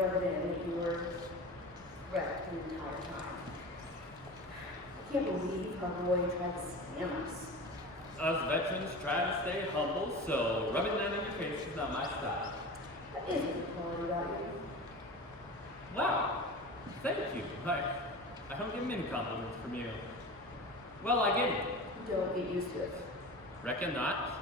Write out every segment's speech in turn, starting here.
rub it in that you were wrecked the entire time. I can't believe how Roy tried to scam us. Us veterans try to stay humble, so rubbing that in your face is not my style. That is a good quality about you. Wow, thank you. I don't get many compliments from you. Well, I get it. Don't get used to it. Reckon not.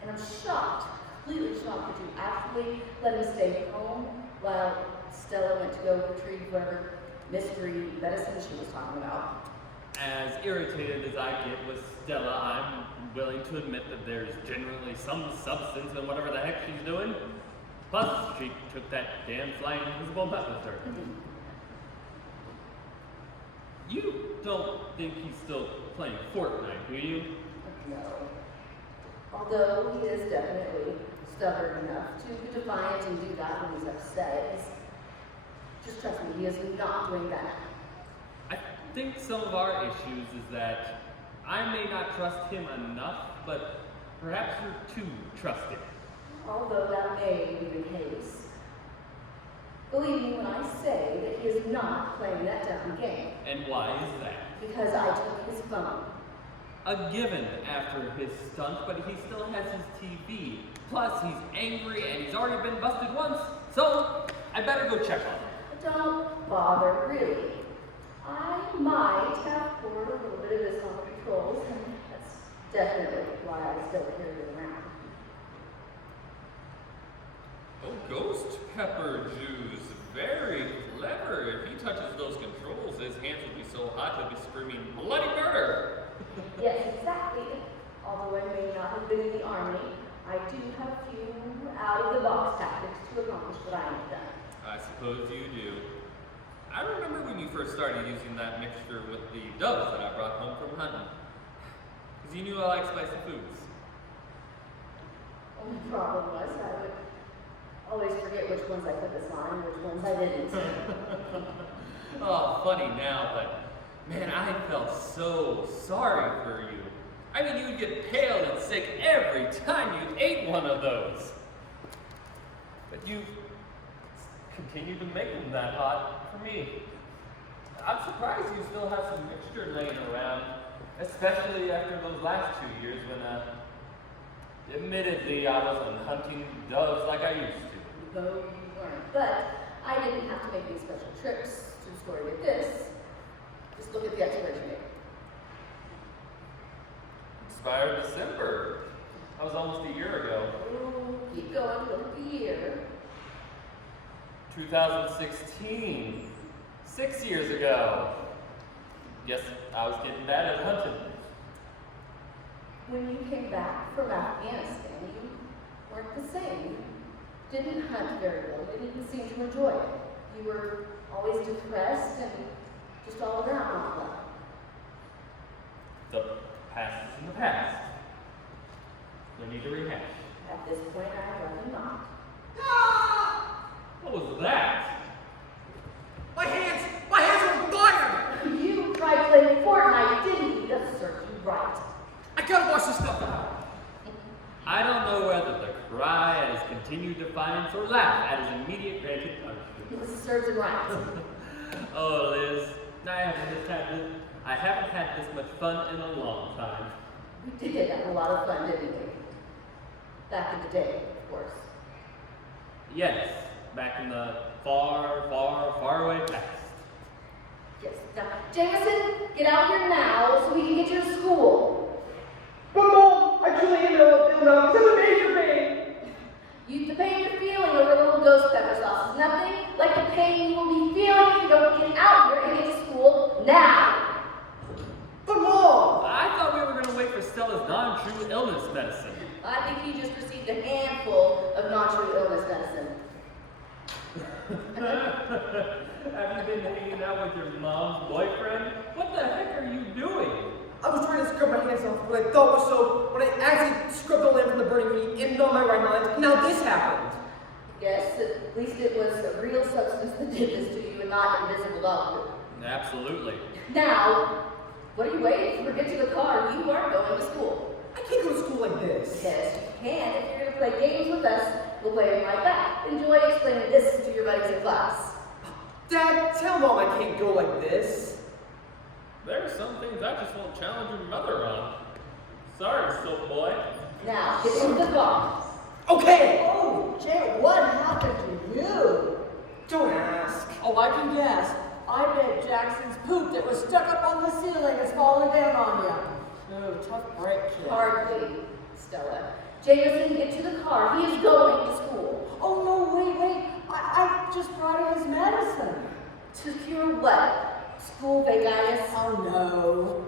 And I'm shocked, completely shocked that you actually let him stay home while Stella went to go retrieve whatever mystery medicine she was talking about. As irritated as I get with Stella, I'm willing to admit that there's generally some substance in whatever the heck she's doing. Plus, she took that damn flying invisible nut with her. You don't think he's still playing Fortnite, do you? No. Although he is definitely stubborn enough to be defiant and do that when he's upset. Just trust me, he is not doing that. I think some of our issues is that I may not trust him enough, but perhaps you're too trusting. Although that may be the case. Believe me when I say that he is not playing that dumb game. And why is that? Because I took his phone. A given after his stunt, but he still has his TV. Plus, he's angry and he's already been busted once, so I better go check on him. Don't bother, really. I might have poured a little bit of this on the controls, and that's definitely why I still carry it around. Oh, ghost pepper juice. Very clever. If he touches those controls, his hands will be so hot he'll be screaming bloody murder. Yes, exactly. Although I may not have been in the army, I do have a few out-of-the-box tactics to accomplish what I have done. I suppose you do. I remember when you first started using that mixture with the doves that I brought home from hunting. Because you knew I like spicy foods. Only problem was I would always forget which ones I put this on and which ones I didn't. Oh, funny now, but man, I felt so sorry for you. I mean, you'd get pale and sick every time you ate one of those. But you continue to make them that hot for me. I'm surprised you still have some mixture laying around, especially after those last 2 years when, admittedly, I wasn't hunting doves like I used to. No, you weren't. But I didn't have to make any special trips to the store to get this. Just look at the expiration date. Expired December. That was almost a year ago. Oh, keep going, look at the year. 2016. 6 years ago. Guess I was getting bad at hunting. When you came back from Afghanistan, you weren't the same. You didn't hunt very well. You didn't seem to enjoy it. You were always depressed and just all around not well. The past is in the past. No need to rehash. At this point, I reckon not. What was that? My hands are on fire! You tried playing Fortnite, didn't you? That serves you right. I gotta wash this stuff out. I don't know whether to cry at his continued defiance or laugh at his immediate granted punishment. This serves him right. Oh, Liz, I haven't had this much fun in a long time. We did have a lot of fun, didn't we? Back in the day, of course. Yes, back in the far, far, far away past. Yes. Now, Jamison, get out here now so we can get you to school. But Mom, I truly am ill now. This is a major pain. The pain you're feeling over a little ghost pepper sauce is nothing like the pain you will be feeling if you don't get out here and get to school now. But Mom! I thought we were going to wait for Stella's non-true illness medicine. I think you just received a handful of non-true illness medicine. Have you been hanging out with your mom's boyfriend? What the heck are you doing? I was trying to scrub my hands off what I thought was soap when I actually scrubbed the lamp from the burning meat and on my right mind. Now this happened. Yes, at least it was a real substance that did this to you and not invisible dog food. Absolutely. Now, what are you waiting for? Get to the car. You are going to school. I can't go to school like this. Yes, you can. If you're going to play games with us, we'll play them right back. Enjoy explaining this to your buddies in class. Dad, tell Mom I can't go like this. There are some things I just won't challenge your mother on. Sorry, soap boy. Now, get in the car. Okay! Oh, Jay, what happened to you? Don't ask. Oh, I can guess. I bet Jackson's poop that was stuck up on the ceiling has fallen down on you. Oh, tough break, kid. Hardly, Stella. Jamison, get to the car. He is going to school. Oh, no, wait. I just brought him his medicine. To cure what? School vagitis? Oh, no.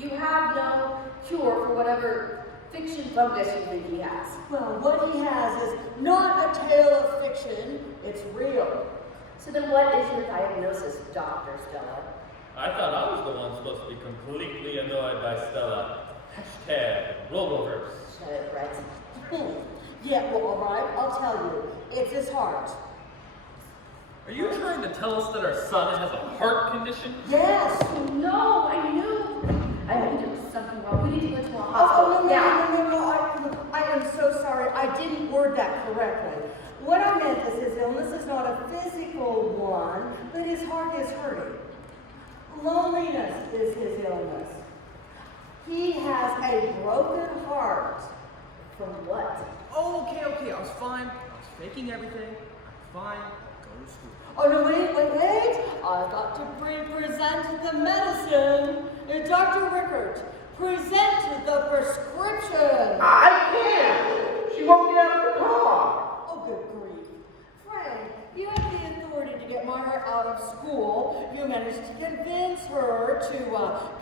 You have no cure for whatever fiction fungus you think he has. Well, what he has is not a tale of fiction. It's real. So then what is your diagnosis, Dr. Stella? I thought I was the one supposed to be completely annoyed by Stella. Hashtag roll-overs. Shut it, Brett. Yeah, well, all right, I'll tell you. It's his heart. Are you trying to tell us that our son has a heart condition? Yes. Oh, no, I knew there was something wrong. We need to go to a hospital. Oh, Now. no. I am so sorry. I didn't word that correctly. What I meant is his illness is not a physical one, but his heart is hurting. Loneliness is his illness. He has a broken heart. From what? Oh, okay. I was fine. I was faking everything. I'm fine. Go to school. Oh, no, wait. I've got to present the medicine. Dr. Rickert, present the prescription. I can't! She won't get out of the car! Oh, good grief. Frank, you have the authority to get Myra out of school. You managed to convince her to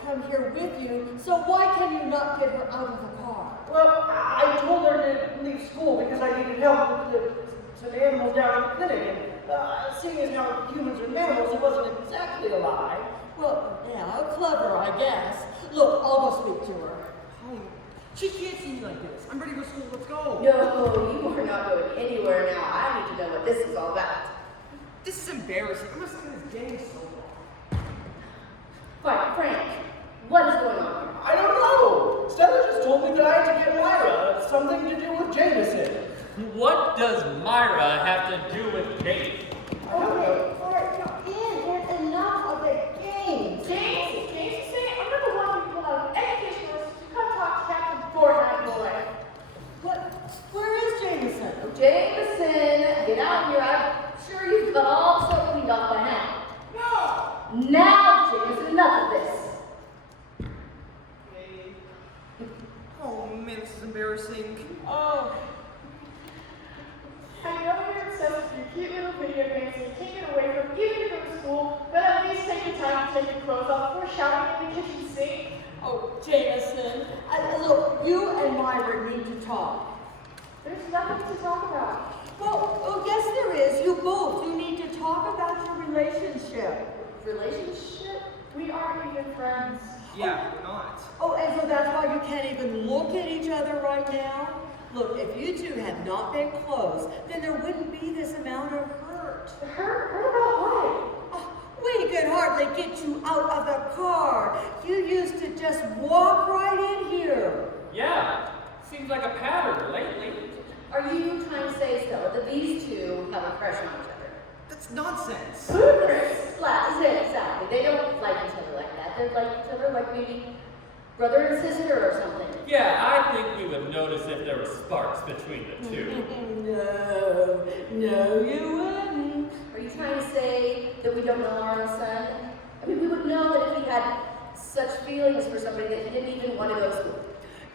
come here with you, so why can you not get her out of the car? Well, I told her to leave school because I needed help with some animals down in the clinic. And seeing as how humans are mammals, it wasn't exactly a lie. Well, yeah, clever, I guess. Look, I'll go speak to her. Oh, she can't see me like this. I'm ready to go to school. Let's go. No, you are not going anywhere now. I need to know what this is all about. This is embarrassing. I must have been this game so long. Fine, Frank, what is going on here? I don't know. Stella just told me that I had to get Myra something to do with Jamison. What does Myra have to do with Kate? Okay, all right, now enough of the games. James, you say I'm not the one who pulled out an education list to come talk to Captain Fortnite boy. What? Where is Jamison? Jamison, get out here. I'm sure you've got all stuff cleaned off by now. No! Now, Jamison, enough of this. Oh man, this is embarrassing. Oh, I know you're obsessed with your cute little video games and you can't get away from even to go to school, but at least take the time to take your clothes off before shouting in the kitchen sink. oh, Jamison. Look, you and Myra need to talk. There's nothing to talk about. Well, yes, there is. You both. You need to talk about your relationship. Relationship? We aren't even friends. Yeah, we're not. Oh, and so that's why you can't even look at each other right now? Look, if you two had not been close, then there wouldn't be this amount of hurt. Hurt about what? Oh, we could hardly get you out of the car. You used to just walk right in here. Yeah, seems like a pattern lately. Are you trying to say, Stella, that these two have a crush on each other? That's nonsense. Ludicrous. Flat is it, exactly. They don't like each other like that. They like each other like maybe brother and sister or something. Yeah, I think we would notice if there were sparks between the two. No, you wouldn't. Are you trying to say that we don't know our own son? I mean, we would know that if he had such feelings for somebody that he didn't even want to go to school.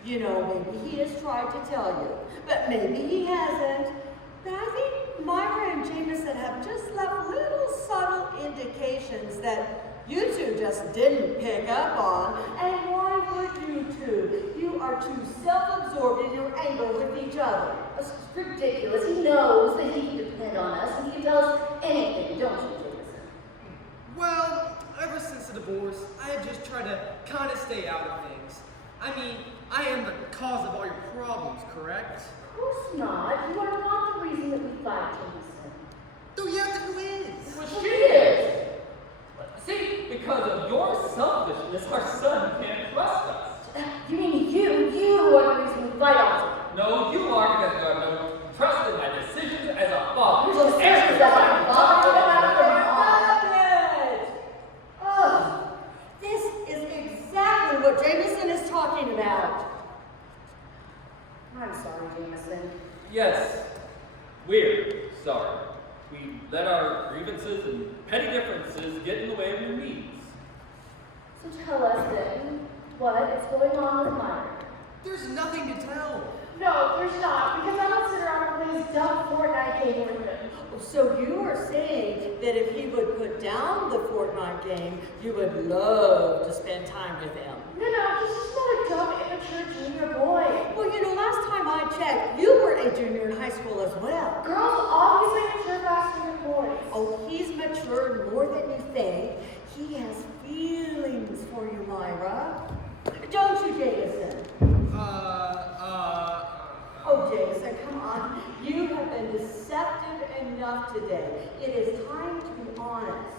You know, maybe he has tried to tell you, but maybe he hasn't. But I think Myra and Jamison have just left little subtle indications that you two just didn't pick up on. And why would you two? You are too self-absorbed in your anger with each other. It's ridiculous. He knows that he can depend on us and he can tell us anything, don't you, Jamison? Well, ever since the divorce, I have just tried to kind of stay out of things. I mean, I am the cause of all your problems, correct? Of course not. You are not the reason that we fight, Jamison. Oh yeah, then who is? Well, she is. See, because of your selfishness, our son can't trust us. You mean you are him out. I'm sorry, Jamison. Yes, we're sorry. We let our grievances and petty differences get in the way of your needs. So tell us then, what is going on with Maverick? There's nothing to tell. No, there's not, because I don't sit around and play this dumb Fortnite game with him. So you are saying that if he would put down the Fortnite game, you would love to spend time with him? No, he's just not a dumb, immature junior boy. Well, you know, last time I checked, you were a junior in high school as well. Girls obviously mature faster than boys. Oh, he's matured more than you think. He has feelings for you, Myra. Don't you, Jamison? Oh, Jamison, come on. You have been deceptive enough today. It is time to be honest.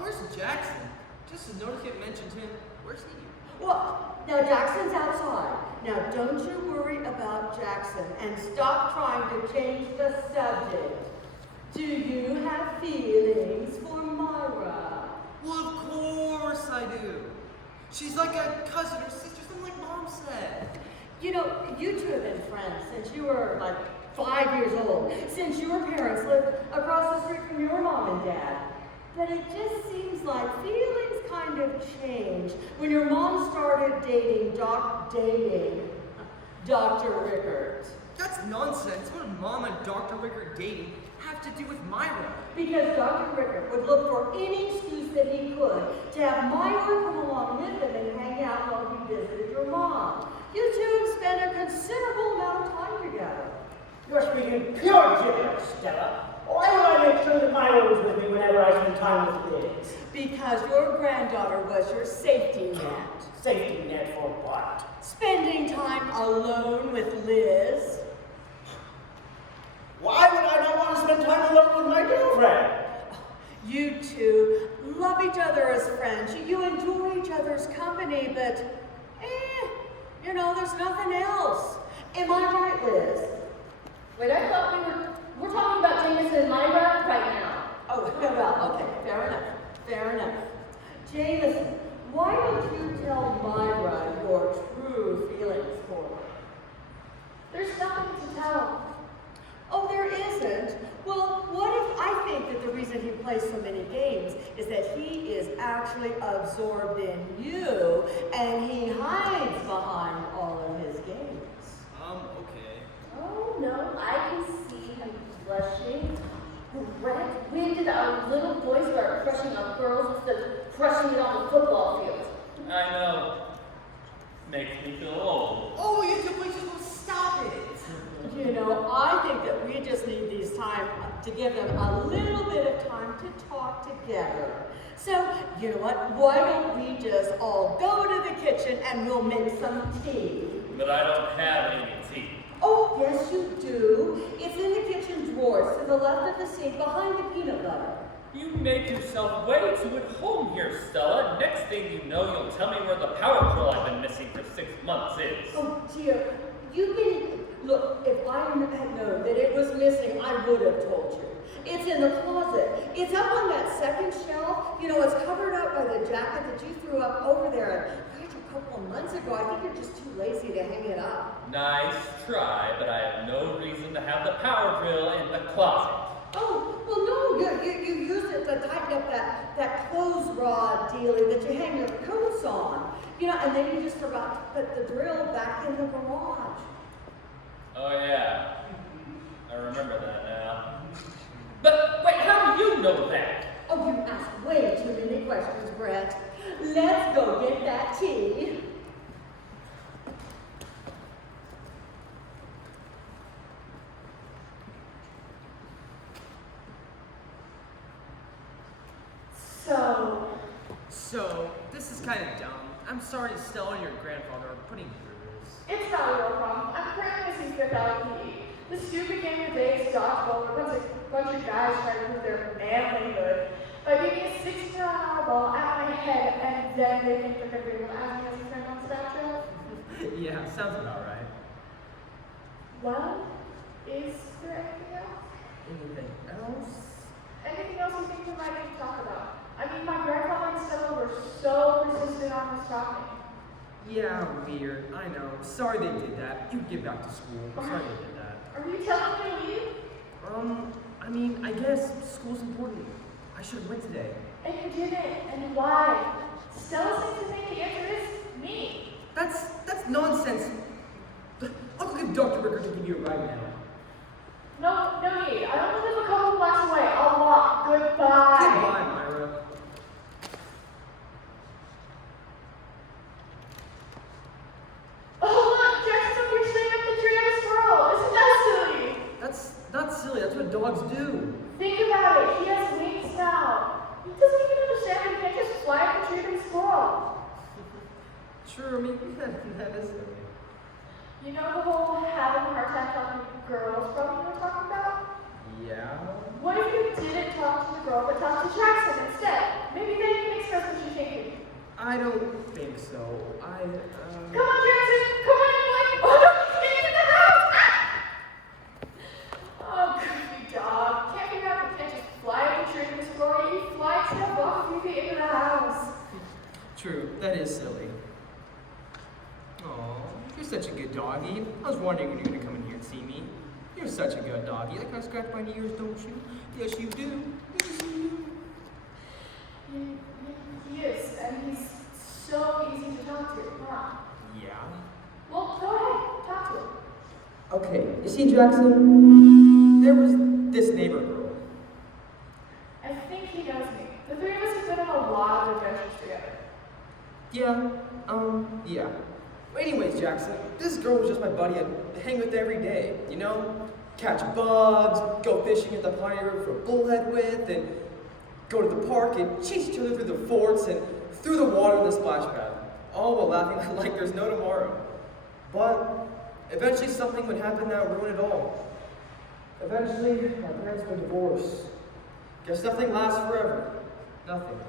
Where's Jackson? Just as notice it mentioned him. Where's he? Well, now Jackson's outside. Now, don't you worry about Jackson and stop trying to change the subject. Do you have feelings for Myra? Well, of course I do. She's like a cousin or sister, something like Mom said. You know, you two have been friends since you were like 5 years old, since your parents lived across the street from your mom and dad. But it just seems like feelings kind of changed when your mom started dating Dr. Rickert. That's nonsense. What did Mom and Dr. Rickert dating have to do with Myra? Because Dr. Rickert would look for any excuse that he could to have Myra come along with him and hang out while he visited your mom. You two have spent a considerable amount of time together. You're speaking pure gibberish, Stella. Why would I make sure that Myra was with me whenever I spend time with Liz? Because your granddaughter was your safety net. Safety net for what? Spending time alone with Liz. Why would I not want to spend time alone with my girlfriend? You two love each other as friends. You enjoy each other's company, but, you know, there's nothing else. Am I right, Liz? Wait, I thought we're talking about Jamison and Myra right now. Oh, well, okay, fair enough. Jamison, why don't you tell Myra your true feelings for her? There's nothing to tell. Oh, there isn't? Well, what if I think that the reason he plays so many games is that he is actually absorbed in you and he hides behind all of his games? Okay. Oh no, I can see him blushing. Brett, when did our little boys start crushing on girls instead of crushing it on the football field? I know. Makes me feel old. Oh, you two please just stop it. You know, I think that we just need these time to give them a little bit of time to talk together. So, you know what? Why don't we just all go to the kitchen and we'll make some tea? But I don't have any tea. Oh, yes, you do. It's in the kitchen drawers to the left of the sink behind the peanut butter. You make yourself way too at home here, Stella. Next thing you know, you'll tell me where the power drill I've been missing for 6 months is. Oh, dear. You can... Look, if I had known that it was missing, I would have told you. It's in the closet. It's up on that second shelf. You know, it's covered up by the jacket that you threw up over there a couple of months ago. I think you're just too lazy to hang it up. Nice try, but I have no reason to have the power drill in the closet. Oh, well, no, you used it to tighten up that clothes rod dealie that you hang your coats on. You know, and then you just forgot to put the drill back in the garage. Oh yeah, I remember that now. But wait, how do you know that? Oh, you ask way too many questions, Brett. Let's go get that tea. So, this is kind of dumb. I'm sorry Stella and your grandfather are putting you through this. It's not a real problem. I'm currently missing Fifth out of PE. The stupid game of days dodgeball where a bunch of guys try to prove their manlyhood by giving a 60-mile ball at my head, and then they think they're going to be able to ask me as a friend on Snapchat. Yeah, sounds about right. Well, is there anything else? Anything else? Anything else you think we might need to talk about? I mean, my grandfather and Stella were so persistent on this topic. Yeah, weird. I know. Sorry they did that. You get back to school. Sorry they did that. Are you telling me to leave? I mean, I guess school's important. I should have went today. And you didn't, and why? Stella seems to think the answer is me. That's nonsense. I'll go get Dr. Ricker to give you a ride now. No need. I only live a couple blocks away. I'll walk. Goodbye. Goodbye, Myra. Oh, look, Jackson's up here staying up the tree on a squirrel. Isn't that silly? That's not silly. That's what dogs do. Think about it. He has wings now. He doesn't even understand that he can't just fly up the tree like a squirrel. True, I mean, that is silly. You know the whole having a heart attack on girls problem you were talking about? Yeah? What if you didn't talk to the girl but talked to Jackson instead? Maybe then you can express what you're thinking. I don't think so. Come on, Jackson! Come on, like, oh no, he's getting in the house! Ah! Oh, goofy dog. Can't figure out if you can't just fly up the tree in the story. You fly yourself off and you get into the house. True, that is silly. Aw, you're such a good doggy. I was wondering when you were gonna come in here and see me. You're such a good doggy. Like I scratch my ears, don't you? Yes, you do. Yes, you do. He is, and he's so easy to talk to, huh? Yeah? Well, go ahead, talk to him. Okay, you see, Jackson, there was this neighbor girl. I think he knows me. The three of us have been on a lot of adventures together. Yeah. Anyways, Jackson, this girl was just my buddy I'd hang with every day, you know? Catch bugs, go fishing at the Pioneer River for bullhead with, and go to the park and chase each other through the forts and through the water in the splash pad, all while laughing like there's no tomorrow. But eventually something would happen that would ruin it all. Eventually, my parents would divorce. Guess nothing lasts forever. Nothing.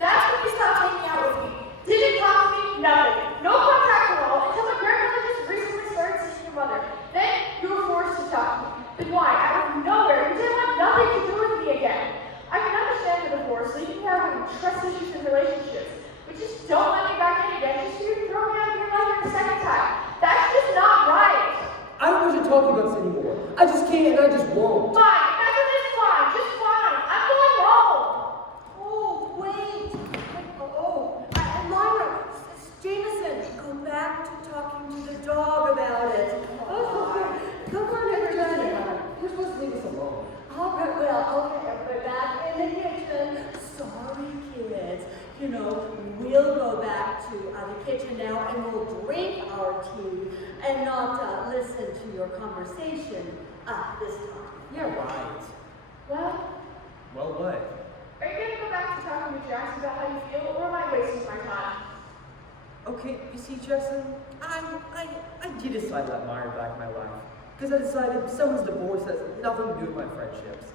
That's when you stopped hanging out with me. Didn't talk to me, nothing. No contact at all until my grandmother just recently started seeing your mother. Then you were forced to talk to me. Then why? Out of nowhere, you didn't want nothing to do with me again. I can understand the divorce, leaving you having trust issues in relationships. But just don't let me back in again, just so you can throw me out of your life the second time. That's just not right. I don't want you to talk about this anymore. I just can't and I just won't. Fine, that's what it's fine, just fine. I'm going home. Oh, wait. Myra, Jamison, go back to talking to the dog about it. Oh, come on, everybody. You're supposed to leave us alone. All right, well, okay, we're back in the kitchen. Sorry, kids. You know, we'll go back to the kitchen now and we'll drink our tea and not listen to your conversation this time. Yeah, right. Well, Well, what? are you going to go back to talking to Jackson about how you feel, or am I wasting my time? Okay, you see, Jackson, I did decide to let Myra back in my life. Because I decided someone's divorce has nothing to do with my friendships.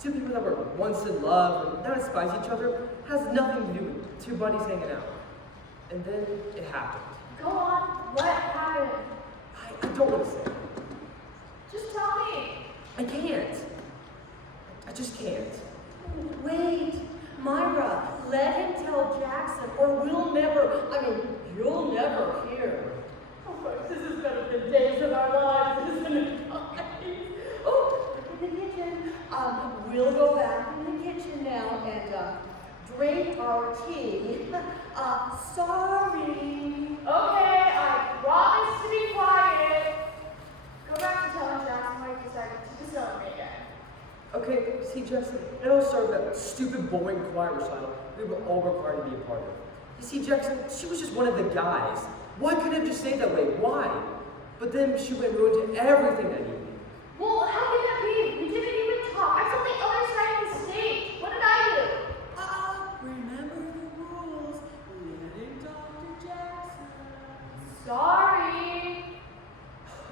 Two people that were once in love and now despise each other has nothing to do with two buddies hanging out. And then it happened. Go on, what happened? I don't want to say. Just tell me. I can't. I just can't. Wait, Myra, let him tell Jackson or you'll never hear. Oh, this is better than days of our lives, isn't it? Oh, look in the kitchen. We'll go back in the kitchen now and drink our tea. Sorry. Okay, I promise to be quiet. Go back to telling Jackson why you decided to disown me again. Okay, see, Jackson, it all started with that stupid, boring choir recital we were all required to be a part of. You see, Jackson, she was just one of the guys. Why couldn't I just say that way? Why? But then she went and ruined everything that evening. Well, how can that be? We didn't even talk. I was on the other side of the stage. What did I do? Remember the rules. Let him talk to Jackson. Sorry.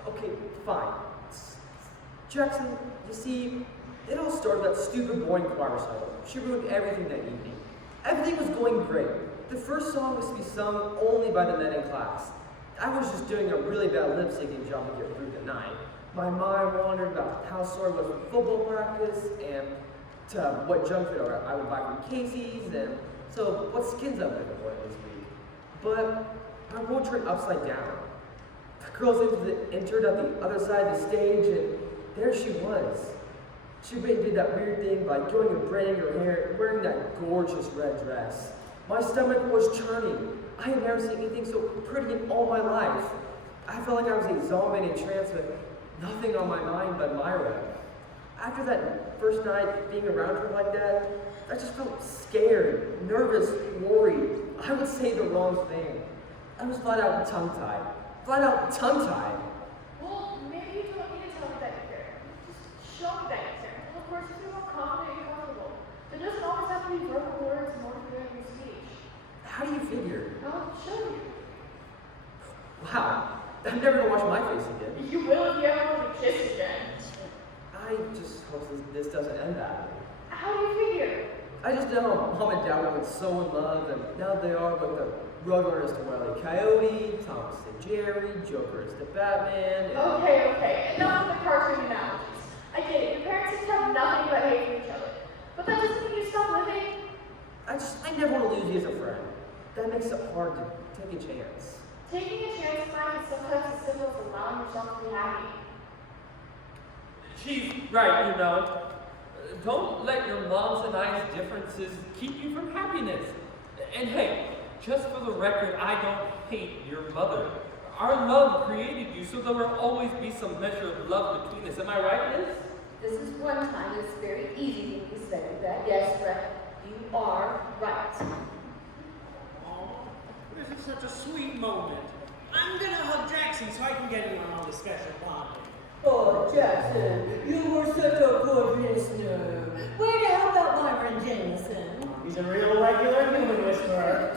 Okay, fine. Jackson, you see, it all started with that stupid, boring choir recital. She ruined everything that evening. Everything was going great. The first song was to be sung only by the men in class. I was just doing a really bad lip-syncing job to get through the night. My mind wandered about how sore I was from football practice, and to what junk food I would buy from Casey's, and so what skins I would have worn this week. But my world turned upside down. The girls entered at the other side of the stage, and there she was. She did that weird thing by going and braiding her hair, wearing that gorgeous red dress. My stomach was churning. I had never seen anything so pretty in all my life. I felt like I was a zombie in a trance with nothing on my mind but Myra. After that first night being around her like that, I just felt scared, nervous, worried. I would say the wrong thing. I was flat out tongue-tied. Flat out tongue-tied. Well, maybe you don't need to tell me that you care. Just show me that you care. And of course, if you're more confident and comfortable, there doesn't always have to be verbal words in order for doing your speech. How do you figure? I'll show you. Wow, I'm never gonna wash my face again. You will if you ever want to kiss again. I just hope this doesn't end badly. How do you figure? I just know Mom and Dad were so in love, and now they are with the Road Runners to Wile E. Coyote, Thomas and Jerry, Joker is the Batman, and... Okay. Enough of the cartoon analogies. I get it. Your parents seem to have nothing but hate for each other. But that doesn't mean you stop living. I never want to lose you as a friend. That makes it hard to take a chance. Taking a chance in life is sometimes as simple as allowing yourself to be happy. She's right, you know. Don't let your mom's and I's differences keep you from happiness. And hey, just for the record, I don't hate your mother. Our love created you, so there will always be some measure of love between us. Am I right, Liz? This is one time it's very easy for you to say that. Yes, Brett, you are right. Oh, this is such a sweet moment. I'm gonna hug Jackson so I can get in on all the special bonding. Oh, Jackson, you were such a good listener. Way to help out Myron Jamison. He's a real regular human whisperer.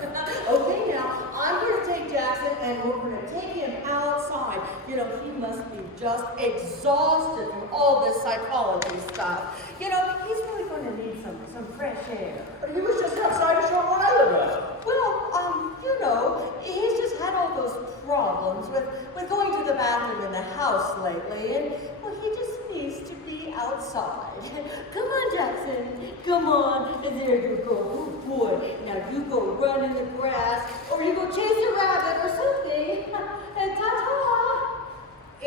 Okay, now, I'm going to take Jackson and we're going to take him outside. You know, he must be just exhausted from all this psychology stuff. You know, he's really going to need some fresh air. But he was just outside a short while ago. Well, you know, he's just had all those problems with going to the bathroom in the house lately, and, well, he just needs to be outside. Come on, Jackson. Come on. And there you go. Good boy. Now you go run in the grass, or you go chase a rabbit or something. And ta-ta.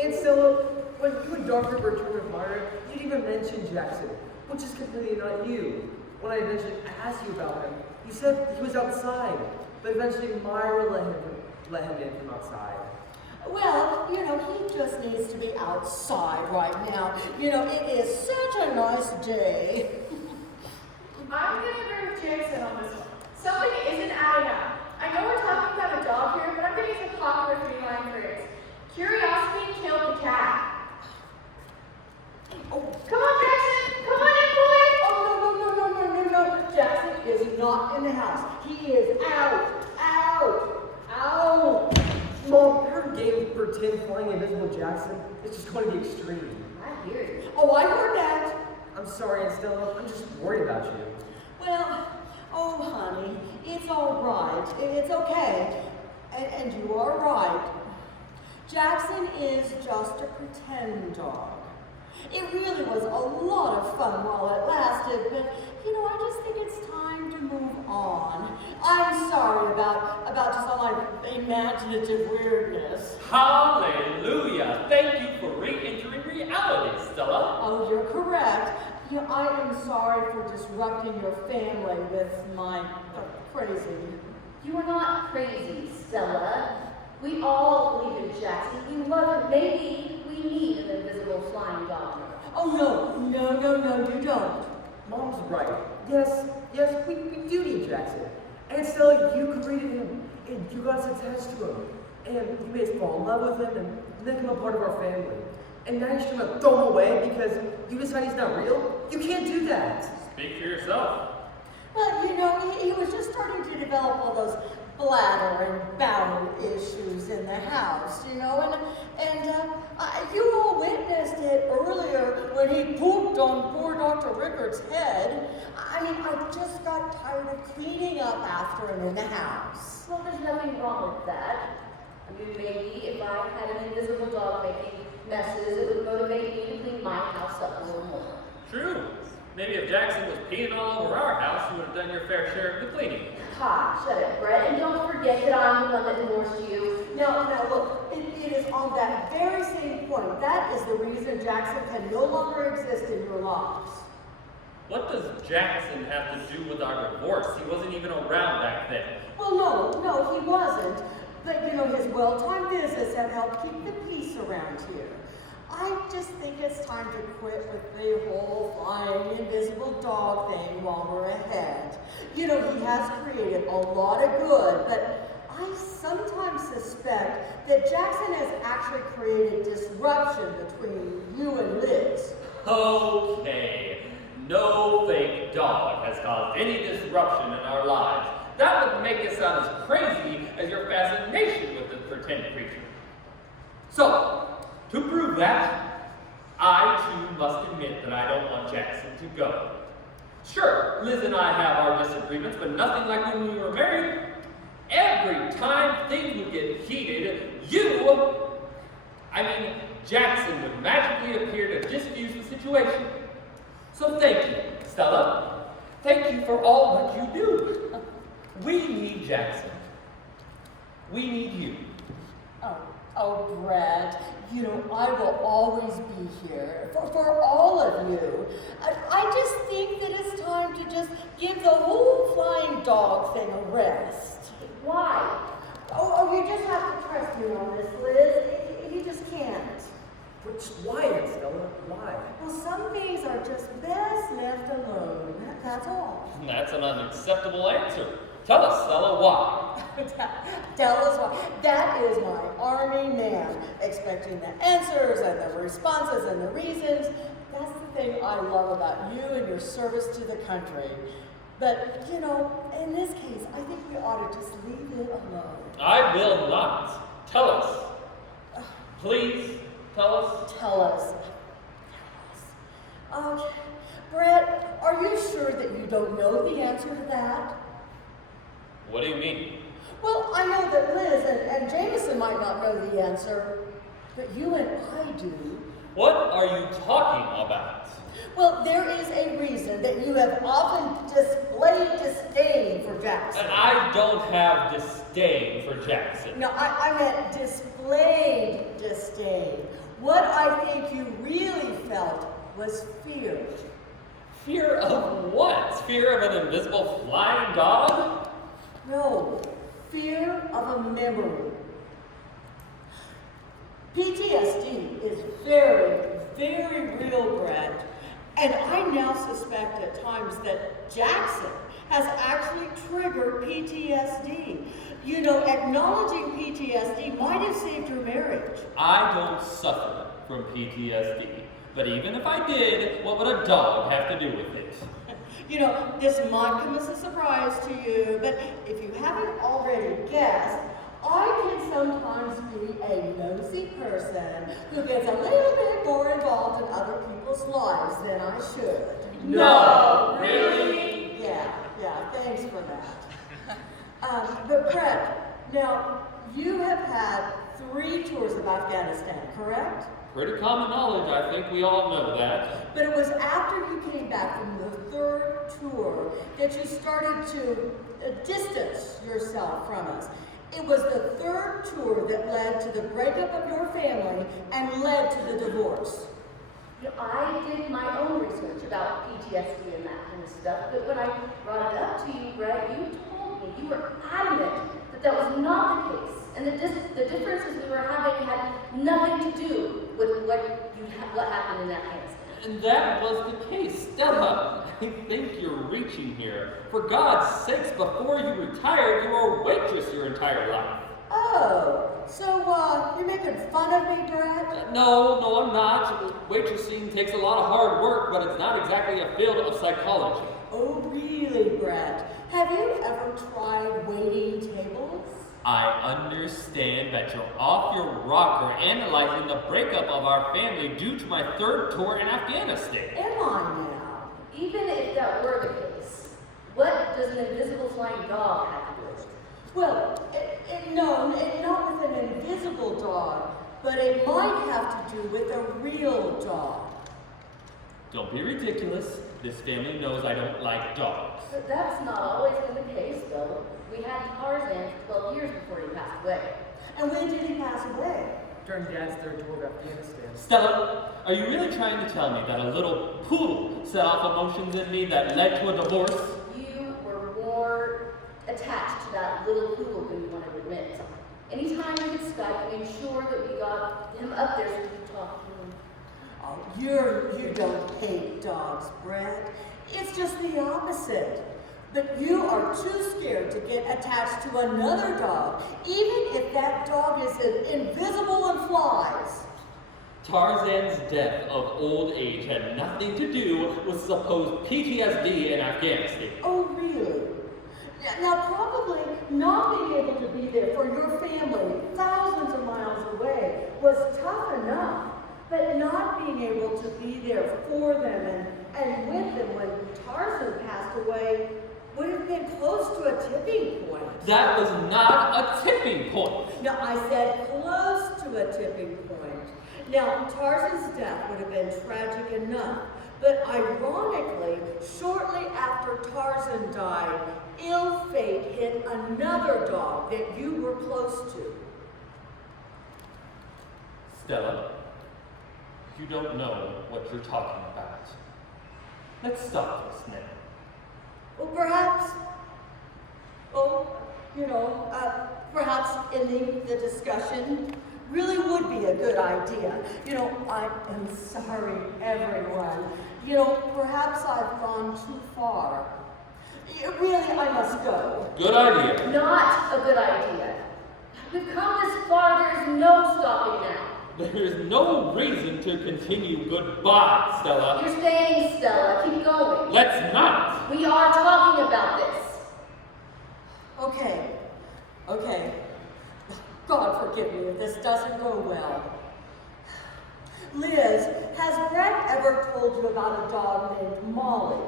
And Stella, when you and Dr. returned with Myra, you didn't even mention Jackson, which is completely not you. When I asked you about him, you said he was outside, but eventually Myra let him in from outside. Well, you know, he just needs to be outside right now. You know, it is such a nice day. I'm going to agree with Jamison on this one. Something isn't adding up. I know we're talking about a dog here, but I'm going to use a popular three-line phrase. Curiosity killed the cat. Oh, Come on, Jackson! Come on in, boy! oh, no. Jackson is not in the house. He is out. Mom, her game for pretend flying invisible Jackson is just going to be extreme. I hear you. Oh, I heard that. I'm sorry, and Stella, I'm just worried about you. Well, oh, honey, it's all right. It's okay. And you are right. Jackson is just a pretend dog. It really was a lot of fun while it lasted, but, you know, I just think it's time to move on. I'm sorry about just all my imaginative weirdness. Hallelujah! Thank you for re-entering reality, Stella. Oh, you're correct. You know, I am sorry for disrupting your family with my crazy. You are not crazy, Stella. We all believe in Jackson. We love him. Maybe we need an invisible flying dog. Oh, no, you don't. Mom's right. Yes, we do need Jackson. And Stella, you created him, and you got us attached to him. And you made us fall in love with him and make him a part of our family. And now you're just gonna throw him away because you decide he's not real? You can't do that. Speak for yourself. Well, you know, he was just starting to develop all those bladder and bowel issues in the house, you know, and you all witnessed it earlier when he pooped on poor Dr. Rickard's head. I mean, I just got tired of cleaning up after him in the house. Well, there's nothing wrong with that. I mean, maybe if I had an invisible dog making messes, it would motivate me to clean my house up a little more. True. Maybe if Jackson was peeing all over our house, you would have done your fair share of the cleaning. Ha, shut it, Brett, and don't forget forget that I'm the one that divorced you? Now, look, it is on that very same point. That is the reason Jackson can no longer exist in your lives. What does Jackson have to do with our divorce? He wasn't even around back then. Well, no, he wasn't. But, his well-timed visits have helped keep the peace around here. I just think it's time to quit with the whole flying invisible dog thing while we're ahead. He has created a lot of good, but I sometimes suspect that Jackson has actually created disruption between you and Liz. Okay. No fake dog has caused any disruption in our lives. That would make it sound as crazy as your fascination with the pretend creature. So, to prove that, I too must admit that I don't want Jackson to go. Sure, Liz and I have our disagreements, but nothing like when we were married. Every time things would get heated, Jackson would magically appear to diffuse the situation. So thank you, Stella. Thank you for all that you do. We need Jackson. We need you. Oh, Brad, I will always be here for all of you. I just think that it's time to just give the whole flying dog thing a rest. Why? Oh, you just have to trust me on this, Liz. You just can't. Why, Stella? Why? Well, some things are just best left alone. That's all. That's an unacceptable answer. Tell us, Stella, why? Tell us why. That is my army man, expecting the answers and the responses and the reasons. That's the thing I love about you and your service to the country. But, in this case, I think we ought to just leave it alone. I will not. Tell us. Please, tell us. Tell us. Brett, are you sure that you don't know the answer to that? What do you mean? Well, I know that Liz and Jamison might not know the answer, but you and I do. What are you talking about? Well, there is a reason that you have often displayed disdain for Jackson. And I don't have disdain for Jackson. No, I meant displayed disdain. What I think you really felt was fear. Fear of what? Fear of an invisible flying dog? No, fear of a memory. PTSD is very, very real, Brad. And I now suspect at times that Jackson has actually triggered PTSD. Acknowledging PTSD might have saved your marriage. I don't suffer from PTSD. But even if I did, what would a dog have to do with it? This might come as a surprise to you, but if you haven't already guessed, I can sometimes be a nosy person who gets a little bit more involved in other people's lives than I should. No, really? Yeah, thanks for that. But Brett, now, you have had 3 tours of Afghanistan, correct? Pretty common knowledge, I think we all know that. But it was after you came back from the 3rd tour that you started to distance yourself from us. It was the 3rd tour that led to the breakup of your family and led to the divorce. I did my own research about PTSD and that kind of stuff, but when I brought it up to you, Brett, you told me, you were adamant that that was not the case. And the differences we were having had nothing to do with what happened in Afghanistan. And that was the case. Stella, I think you're reaching here. For God's sakes, before you retired, you were a waitress your entire life. Oh, so you're making fun of me, Brad? No, I'm not. Waitressing takes a lot of hard work, but it's not exactly a field of psychology. Oh, really, Brad? Have you ever tried waiting tables? I understand that you're off your rocker analyzing the breakup of our family due to my 3rd tour in Afghanistan. Am I now? Even if that were the case, what does an invisible flying dog have to do with it? Well, no, not with an invisible dog, but it might have to do with a real dog. Don't be ridiculous. This family knows I don't like dogs. But that's not always been the case, though. We had Tarzan for 12 years away. And when did he pass away? During Dad's third tour of Afghanistan. Stella, are you really trying to tell me that a little poodle set off emotions in me that led to a divorce? You were more attached to that little poodle than you want to admit. Anytime we could Skype, we made sure that we got him up there so we could talk to him. Oh, you don't hate dogs, Brett. It's just the opposite. But you are too scared to get attached to another dog, even if that dog is invisible and flies. Tarzan's death of old age had nothing to do with supposed PTSD in Afghanistan. Oh, really? Now, probably not being able to be there for your family thousands of miles away was tough enough, but not being able to be there for them and with them when Tarzan passed away would have been close to a tipping point. That was not a tipping point. No, I said close to a tipping point. Now, Tarzan's death would have been tragic enough, but ironically, shortly after Tarzan died, ill fate hit another dog that you were close to. Stella, you don't know what you're talking about. Let's stop this now. Well, perhaps ending the discussion really would be a good idea. I am sorry, everyone. Perhaps I've gone too far. Really, I must go. Good idea. Not a good idea. We've come this far, there is no stopping now. There's no reason to continue. Goodbye, Stella. You're staying, Stella. Keep going. Let's not. We are talking about this. Okay. God forgive me if this doesn't go well. Liz, has Brett ever told you about a dog named Molly?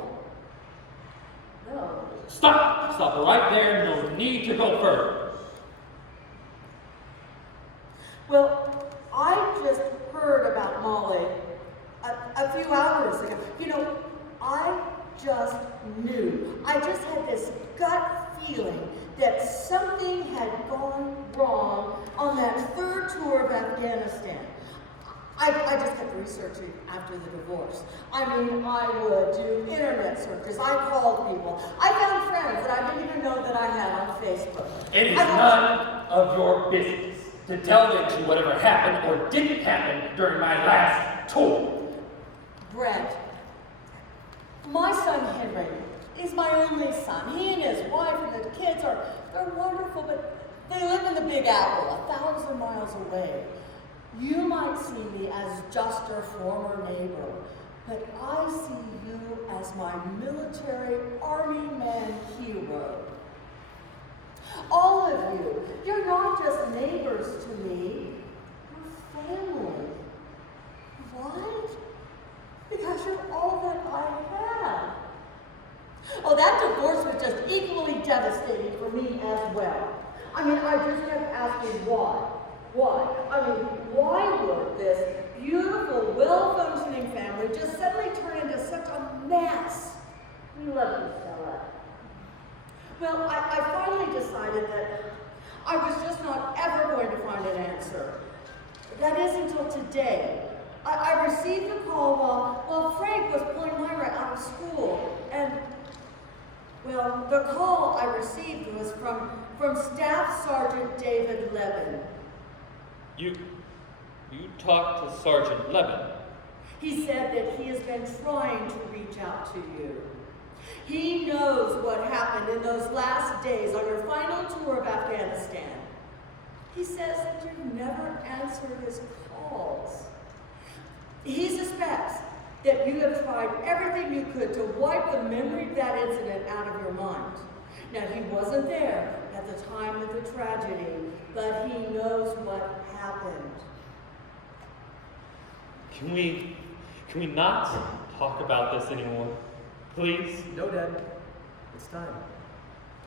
No. Stop. Stop right there. No need to go further. Well, I just heard about Molly a few hours ago. I just knew. I just had this gut feeling that something had gone wrong on that third tour of Afghanistan. I just kept researching after the divorce. I would do internet searches. I called people. I found friends that I didn't even know that I had on Facebook. It is none of your business to delve into whatever happened or didn't happen during my last tour. Brett, my son Henry is my only son. He and his wife and the kids they're wonderful, but they live in the Big Apple, 1,000 miles away. You might see me as just a former neighbor, but I see you as my military army man hero. All of you, you're not just neighbors to me, you're family. Why? Because you're all that I have. Oh, that divorce was just equally devastating for me as well. I just kept asking why. Why? Why would this beautiful, well-functioning family just suddenly turn into such a mess? We love you, Stella. Well, I finally decided that I was just not ever going to find an answer. That is until today. I received a call while Frank was pulling Myra out of school, and well, the call I received was from Staff Sergeant David Levin. You talked to Sergeant Levin. He said that he has been trying to reach out to you. He knows what happened in those last days on your final tour of Afghanistan. He says that you've never answered his calls. He suspects that you have tried everything you could to wipe the memory of that incident out of your mind. Now, he wasn't there at the time of the tragedy, but he knows what happened. Can we not talk about this anymore? Please? No, Dad. It's time.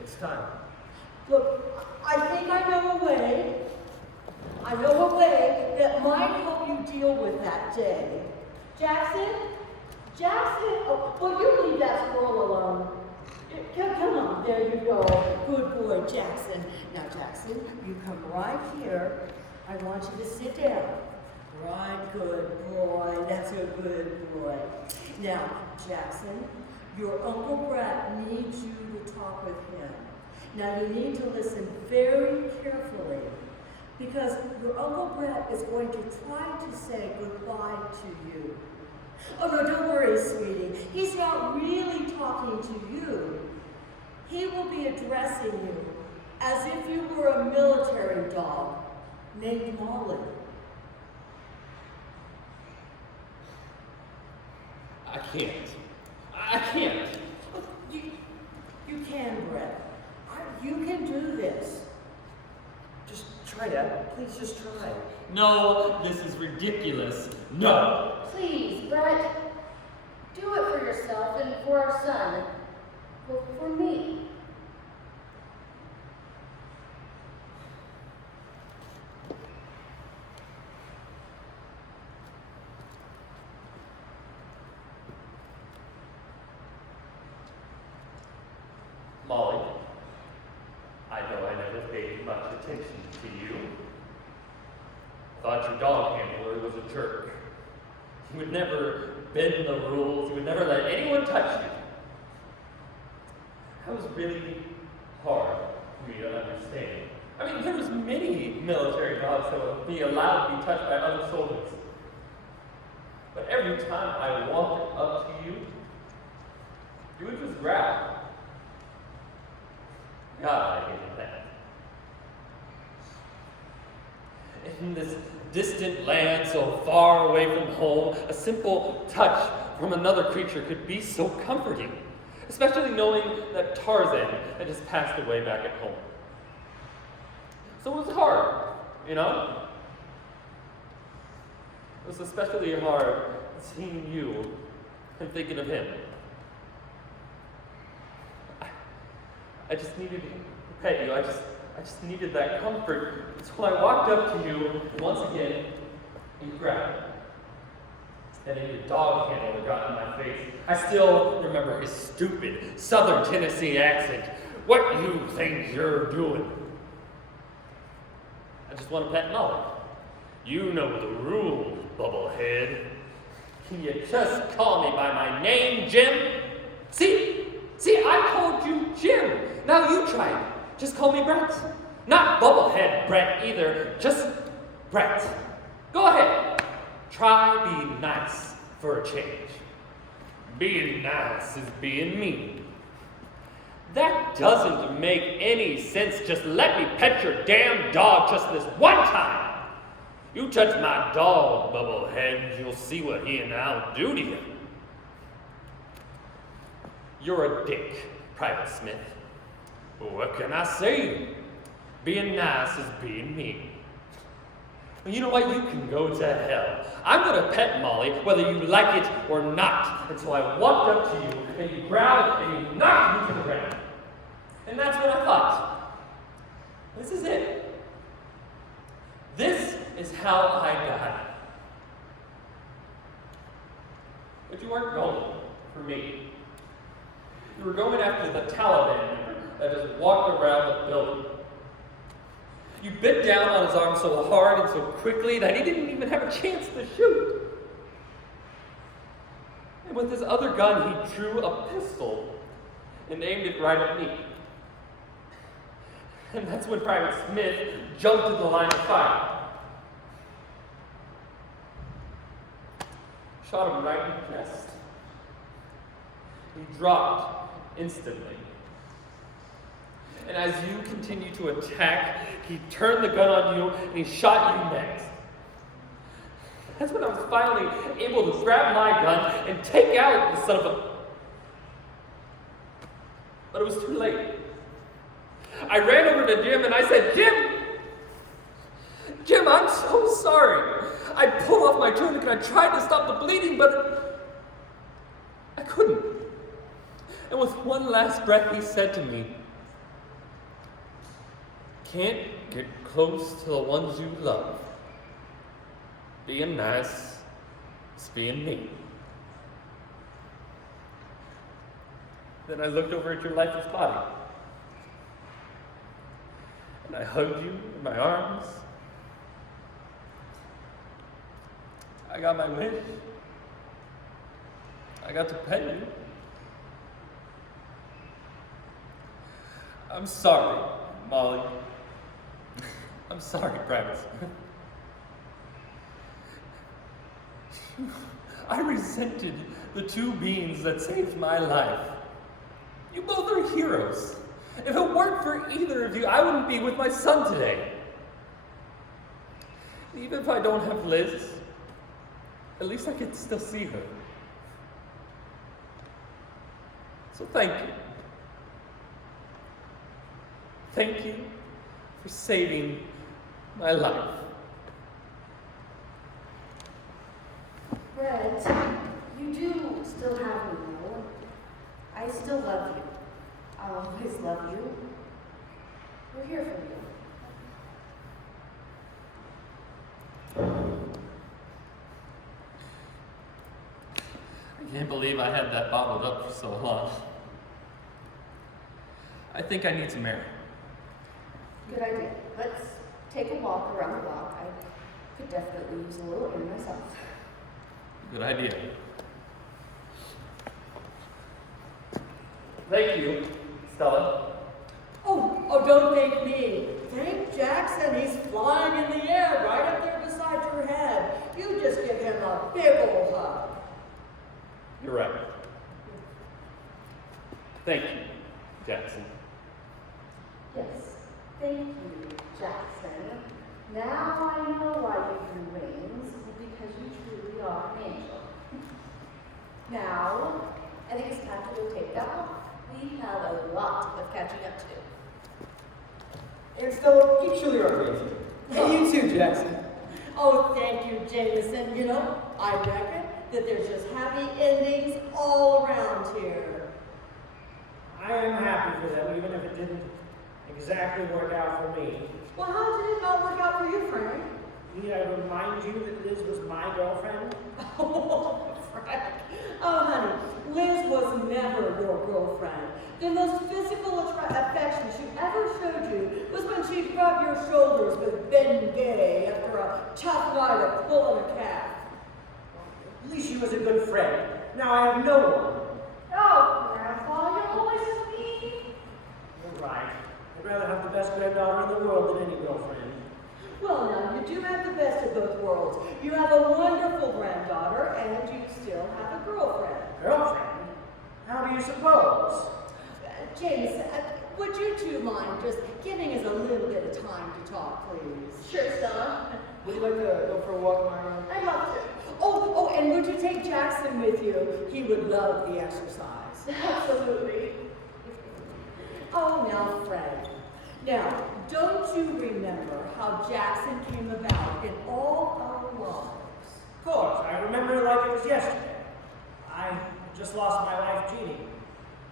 It's time. Look, I think I know a way. I know a way that might help you deal with that day. Jackson, will you leave that squirrel alone? Come on, there you go. Good boy, Jackson. Now, Jackson, you come right here. I want you to sit down. Right, good boy. That's a good boy. Now, Jackson, your Uncle Brett needs you to talk with him. Now, you need to listen very carefully because your Uncle Brett is going to try to say goodbye to you. Oh, no, don't worry, sweetie. He's not really talking to you. He will be addressing you as if you were a military dog named Molly. I can't. You can, Brett. You can do this. Just try, Dad. Please just try. No, this is ridiculous. No. Please, Brett, do it for yourself and for our son. For me. Molly, I know I never paid much attention to you. Thought your dog handler was a jerk. He would never bend the rules. He would never let anyone touch you. That was really hard for me to understand. I mean, there was many military dogs that would be allowed to be touched by other soldiers. But every time I walked up to you, you would just growl. God, I hated that. In this distant land so far away from home, a simple touch from another creature could be so comforting, especially knowing that Tarzan had just passed away back at home. So it was hard, you know? It was especially hard seeing you and thinking of him. I just needed to pet you. I just needed that comfort. So I walked up to you, and once again, you grabbed. And then your dog handler got in my face. I still remember his stupid Southern Tennessee accent. What you think you're doing? I just want to pet Molly. You know the rules, bubblehead. Can you just call me by my name, Jim? See, I called you Jim. Now you try it. Just call me Brett. Not Bubblehead Brett either, just Brett. Go ahead. Try being nice for a change. Being nice is being mean. That doesn't make any sense. Just let me pet your damn dog just this one time. You touch my dog, Bubblehead, you'll see what he and I'll do to you. You're a dick, Private Smith. Well, what can I say? Being nice is being mean. Well, you know what? You can go to hell. I'm going to pet Molly, whether you like it or not. And so I walked up to you, and you growled, and you knocked me to the ground. And that's what I thought. This is it. This is how I died. But you weren't going for me. You were going after the Taliban member that just walked around the building. You bit down on his arm so hard and so quickly that he didn't even have a chance to shoot. And with his other gun, he drew a pistol and aimed it right at me. And that's when Private Smith jumped in the line of fire. Shot him right in the chest. He dropped instantly. And as you continued to attack, he turned the gun on you and he shot you next. That's when I was finally able to grab my gun and take out the son of a... But it was too late. I ran over to Jim and I said, Jim, I'm so sorry. I pulled off my tunic and I tried to stop the bleeding, but I couldn't. And with one last breath, he said to me, can't get close to the ones you love. Being nice is being mean. Then I looked over at your lifeless body. And I hugged you in my arms. I got my wish. I got to pet you. I'm sorry, Molly. I'm sorry, Travis. I resented the two beings that saved my life. You both are heroes. If it weren't for either of you, I wouldn't be with my son today. Even if I don't have Liz, at least I can still see her. So thank you. Thank you for saving my life. Brett, you do still have me, though. I still love you. I'll always love you. We're here for you. I can't believe I had that bottled up for so long. I think I need some air. Good idea. Let's take a walk around the block. I could definitely use a little air myself. Good idea. Thank you, Stella. Oh, don't thank me. Thank Jackson. He's flying in the air right up there beside your head. You just give him a big old hug. You're right. Thank you, Jackson. Yes. Thank you, Jackson. Now I know why you grew wings, because you truly are an angel. Now, I think it's time to go take that walk. We have a lot of catching up to do. And Stella, keep Julia amazing. And you too, Jackson. Oh, thank you, Jamison. You know, I reckon that there's just happy endings all around here. I am happy for them, even if it didn't exactly work out for me. Well, how did it not work out for you, Frank? Need I remind you that Liz was my girlfriend? Oh, Frank. Oh, honey, Liz was never your girlfriend. The most physical affection she ever showed you was when she rubbed your shoulders with Ben Gay after a tough night of pulling a calf. At least she was a good friend. Now I have no one. Oh, Grandpa, you're always with me. You're right. I'd rather have the best granddaughter in the world than any girlfriend. Well, now, you do have the best of both worlds. You have a wonderful granddaughter, and you still have a girlfriend. Girlfriend? How do you suppose? Jameson, would you two mind just giving us a little bit of time to talk, please? Sure, Stella. Would you like to go for a walk, Myra? I'd love to. Oh, and would you take Jackson with you? He would love the exercise. Absolutely. Oh, now, Fred. Now, don't you remember how Jackson came about in all our lives? Of course, I remember it like it was yesterday. I just lost my wife, Jeannie.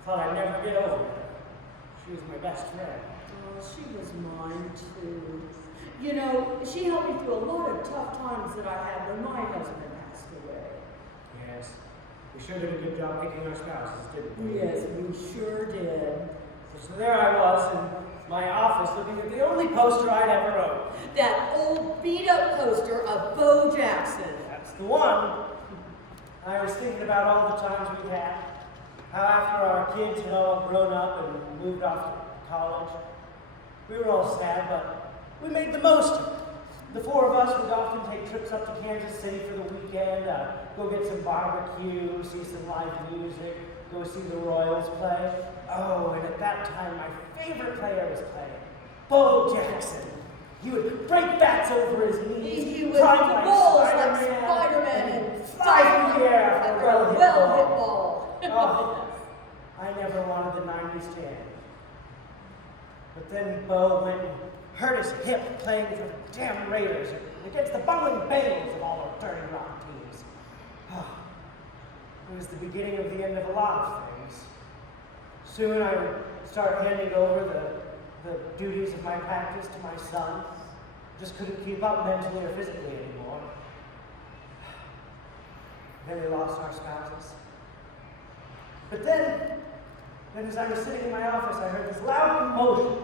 Thought I'd never get over her. She was my best friend. Oh, she was mine, too. You know, she helped me through a lot of tough times that I had when my husband passed away. Yes, we sure did a good job picking our spouses, didn't we? Yes, we sure did. So there I was in my office looking at the only poster I'd ever owned. That old beat-up poster of Bo Jackson. That's the one. I was thinking about all the times we had. How after our kids had all grown up and moved off to college, we were all sad, but we made the most of it. The four of us would often take trips up to Kansas City for the weekend, go get some barbecue, see some live music, go see the Royals play. Oh, and at that time, my favorite player was playing, Bo Jackson. He would break bats over his knees, He would climb hit the balls like Spider-Man, Spider-Man and fly through the air for a well-hit well-hit ball. ball. Oh, I never wanted the 90s to end. But then Bo went and hurt his hip playing for the damn Raiders against the bungling Bengals of all our dirty rock teams. Oh, it was the beginning of the end of a lot of things. Soon I would start handing over the duties of my practice to my son. Just couldn't keep up mentally or physically anymore. Then we lost our spouses. But then Then as I was sitting in my office, I heard this loud commotion.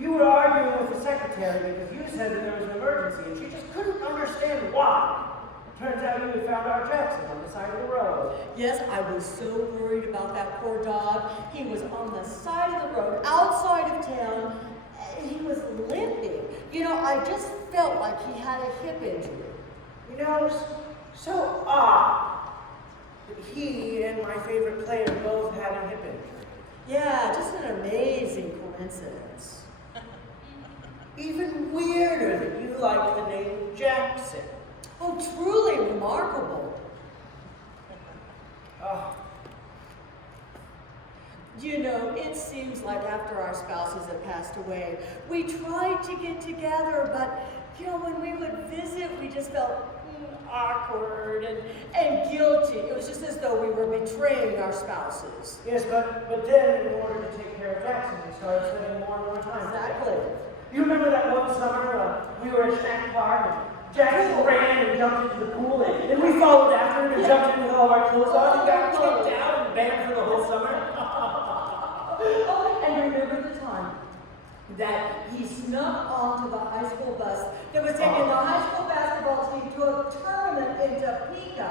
You were arguing with the secretary because you said that there was an emergency, and she just couldn't understand why. Turns out you had found our Jackson on the side of the road. Yes, I was so worried about that poor dog. He was on the side of the road, outside of town, and he was limping. You know, I just felt like he had a hip injury. You know, so odd that he and my favorite player both had a hip injury. Yeah, just an amazing coincidence. Even weirder that you like the name Jackson. Oh, truly remarkable. Oh, You know, it seems like after our spouses have passed away, we tried to get together, but, you know, when we would visit, we just felt awkward and guilty. It was just as though we were betraying our spouses. yes, but then in order to take care of Jackson, we started spending more and more time. Exactly. You remember that one summer we were at Snack Park and Jackson ran and jumped into the pool and we followed after him and jumped in with all of our clothes on and got kicked out and banned for the whole summer? Oh, and remember the time that he snuck onto the high school bus that was taking the high school basketball team to a tournament in Topeka.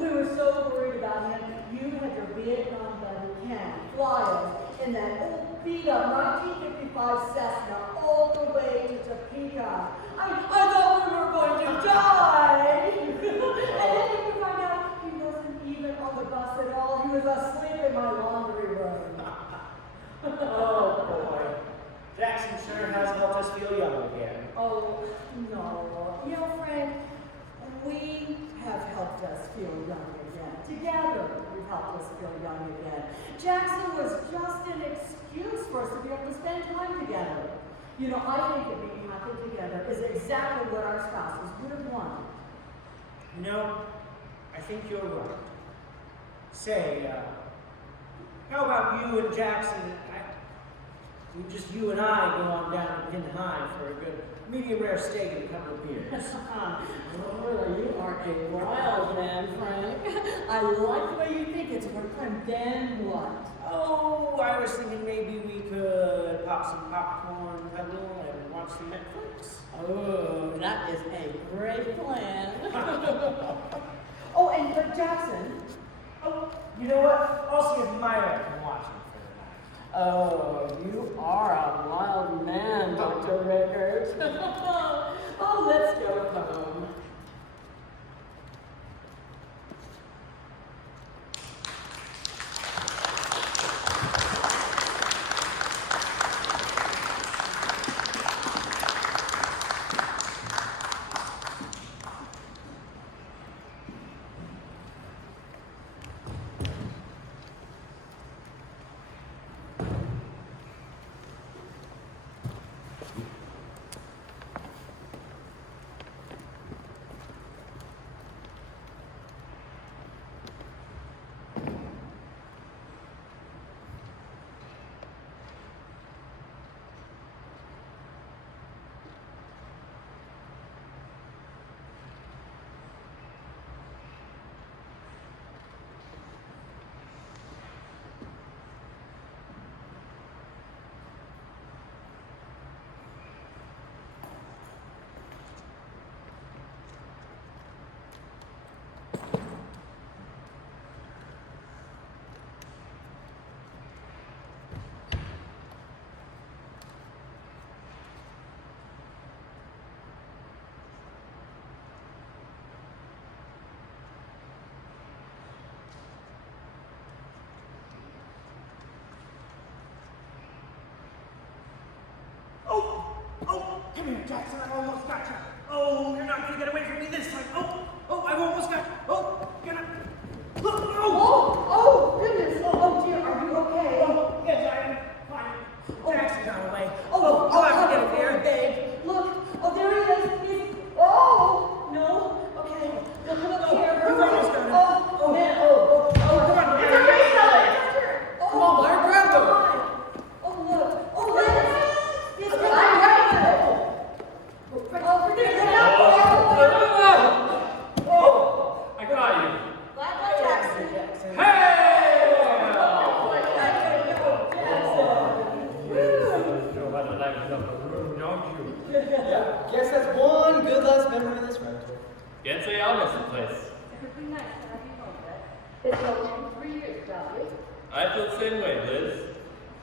We were so worried about him. You had your Vietnam buddy Ken fly us in that old beat-up 1955 Cessna all the way to Topeka. I thought we were going to die. And then we find out he wasn't even on the bus at all. He was asleep in my laundry room. Oh boy. Jackson sure has helped us feel young again. Oh, no. You know, Frank, we have helped us feel young again. Together, we've helped us feel young again. Jackson was just an excuse for us to be able to spend time together. You know, I think that being happy together is exactly what our spouses would have wanted. You know, I think you're right. Say, how about you and Jackson? Just you and I go on down to Pin High for a good medium rare steak and a couple of beers. Well, you are a wild man, Frank. I like the way you think it's work, and then what? Oh, I was thinking maybe we could pop some popcorn, cuddle, and watch some Netflix. Oh, that is a great plan. Oh, and Jackson. Oh, you know what? I'll see if Myra can watch him for the night. Oh, you are a wild man, Dr. Rickard. Oh, let's go home. Come here, Jackson, I almost got you. Oh, you're not going to get away from me this time. Oh, I've almost got you. Oh, you're not. Look, Oh, goodness. Oh, dear, are you okay? Oh, yes, I am fine. Jackson got away. Oh, I'll have to get oh, him here. babe. Look, oh, there he is. Oh, no. Okay, look here. You've almost got him. Oh, man. Come on, It's Mary. okay, Sally. Oh, Come on, Blair, grab him. Oh, look. Oh, Liz. Yes, I'm right. Oh, forget it. I got you. Bye-bye, Jackson. Jackson. Hey! I guess that's one good last memory of this rental. Can't say I'll miss the place. It would be nice to have you home, Brett. It's been a long 3 years, Dottie. I feel the same way, Liz.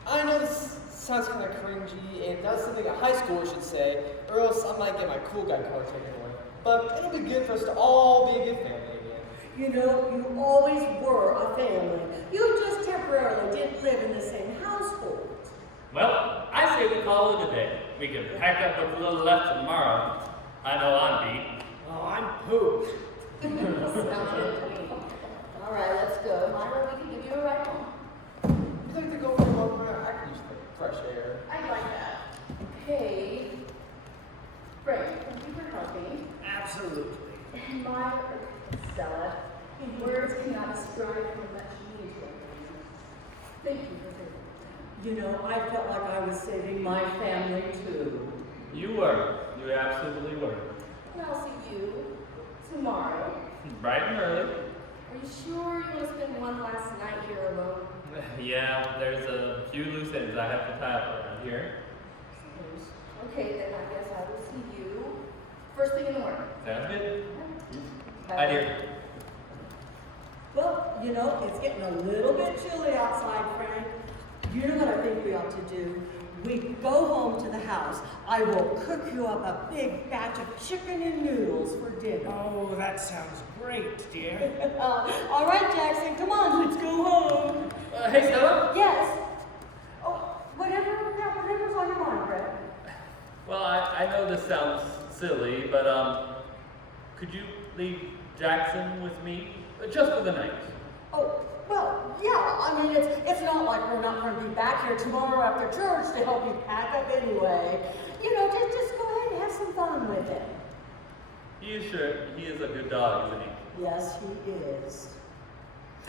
I know this sounds kind of cringy, and that's something a high schooler should say, or else I might get my cool guy card taken away. But it'll be good for us to all be a good family again. You know, you always were a family. You just temporarily didn't live in the same household. Well, I say we call it a day. We can pack up what's a little left tomorrow. I know I'm beat. Oh, I'm pooped. Sounds good to me. All right, let's go. Myra, we can give you a ride home. You'd like to go for a walk around? I can use the fresh air. I'd like that. Okay. Frank, thank you for helping. Absolutely. And Stella, words cannot describe how much you need to me. Thank you for doing that. You know, I felt like I was saving my family too. You were. You absolutely were. And I'll see you tomorrow. Bright and early. Are you sure you want to spend one last night here alone? Yeah, there's a few loose ends I have to tie up around here. Okay, then I guess I will see you first thing in the morning. Sounds good. Bye. Hi, dear. Well, you know, it's getting a little bit chilly outside, Frank. You know what I think we ought to do? We go home to the house. I will cook you up a big batch of chicken and noodles for dinner. Oh, that sounds great, dear. All right, Jackson, come on, let's go home. Hey, Stella. Yes. Oh, whatever's on your mind, Brett. Well, I know this sounds silly, but could you leave Jackson with me just for the night? Oh, well, yeah. I mean, it's not like we're not going to be back here tomorrow after church to help you pack up anyway. You know, just go ahead and have some fun with him. He is sure he is a good dog, isn't he? Yes, he is.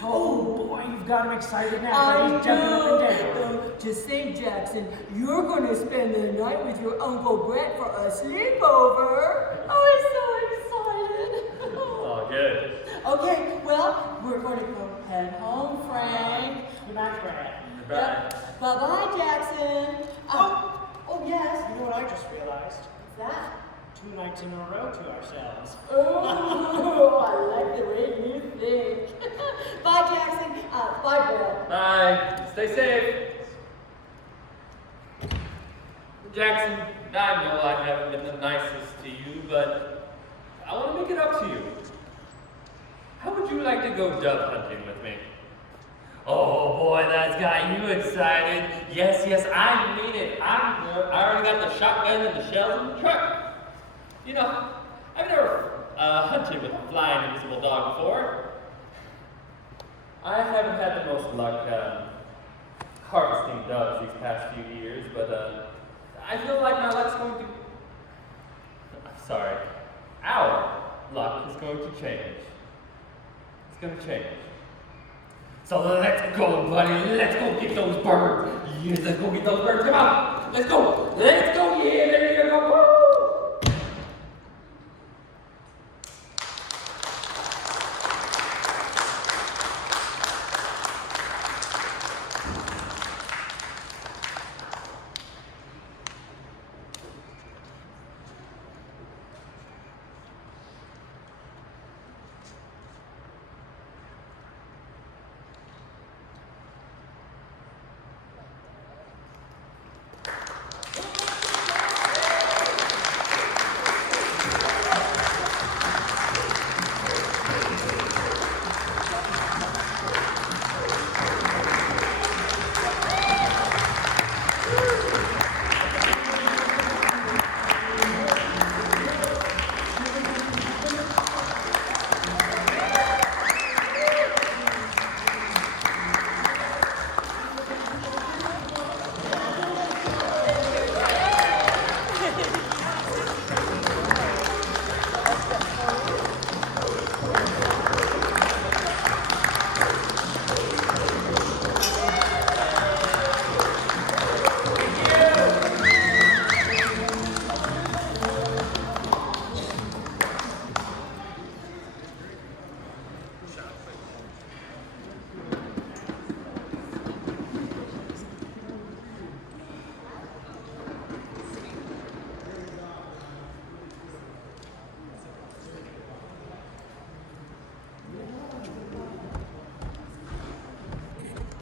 Oh boy, you've got him excited now. I He's jumping up and down. know. Just think, Jackson, you're going to spend the night with your Uncle Brett for a sleepover. Oh, he's so excited. Oh, good. Okay, well, we're going to go head home, Frank. Good night, Brad. Bye. Bye-bye, Jackson. Oh, yes. You know what I just realized? What's that? 2 nights in a row to ourselves. Oh, I like the way you think. Bye, Jackson. Bye, Brett. Bye. Stay safe. Jackson, I know I haven't been the nicest to you, but I want to make it up to you. How would you like to go dove hunting with me? Oh boy, that's got you excited. Yes, I mean it. I already got the shotgun and the shells in the truck. You know, I've never hunted with a flying invisible dog before. I haven't had the most luck harvesting doves these past few years, but I feel like my luck's going to... Sorry, our luck is going to change. It's going to change. So let's go, buddy. Let's go get those birds. Yes, let's go get those birds. Come on. Let's go. Let's go. Yeah,